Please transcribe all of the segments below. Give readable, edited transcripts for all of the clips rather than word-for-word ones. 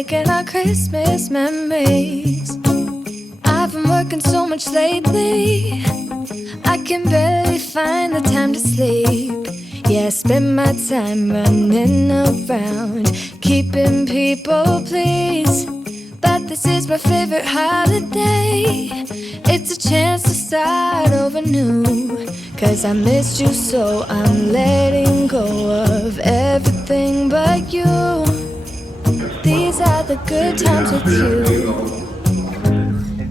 making our Christmas memories. I've been working so much lately, I can barely find the time to sleep. Yeah, I spend my time running around, keeping people pleased. But this is my favorite holiday. It's a chance to start over new. Cause I missed you so I'm letting go of everything but you. These are the good times with you.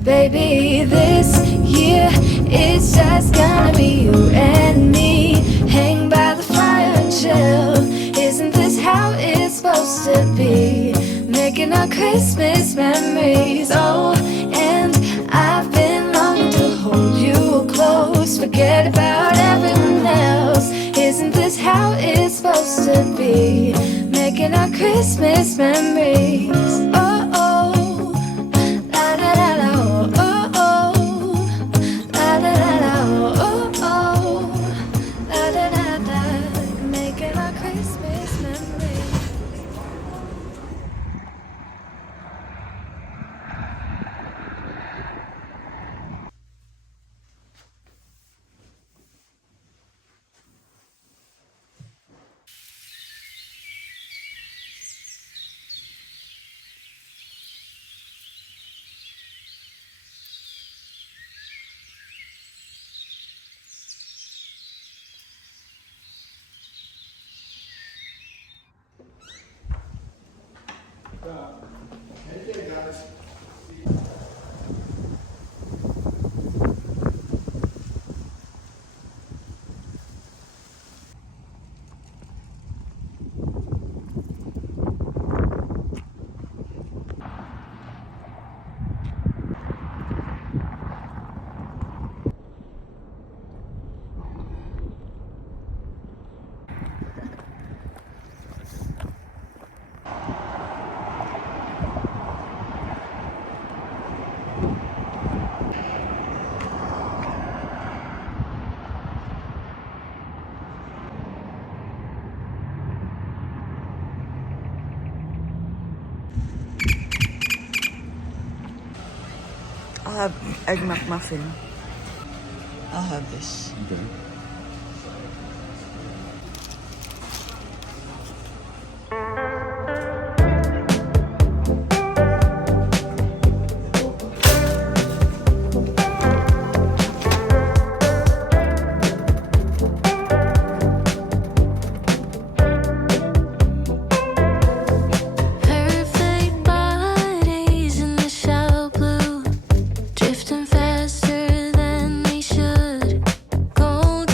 Baby, this year it's just gonna be you and me. Hang by the fire and chill. Isn't this how it's supposed to be? Making our Christmas memories. Oh, and I've been longing to hold you close. Forget about everyone else. Isn't this how it's supposed to be? Making our Christmas memories. Oh, oh, la da da da, oh, oh, la da da da, oh, oh, la da da da. Making our Christmas memories. I'll have egg McMuffin. I'll have this. Okay. Perfect bodies in the shallow blue, drifting faster than they should. Gold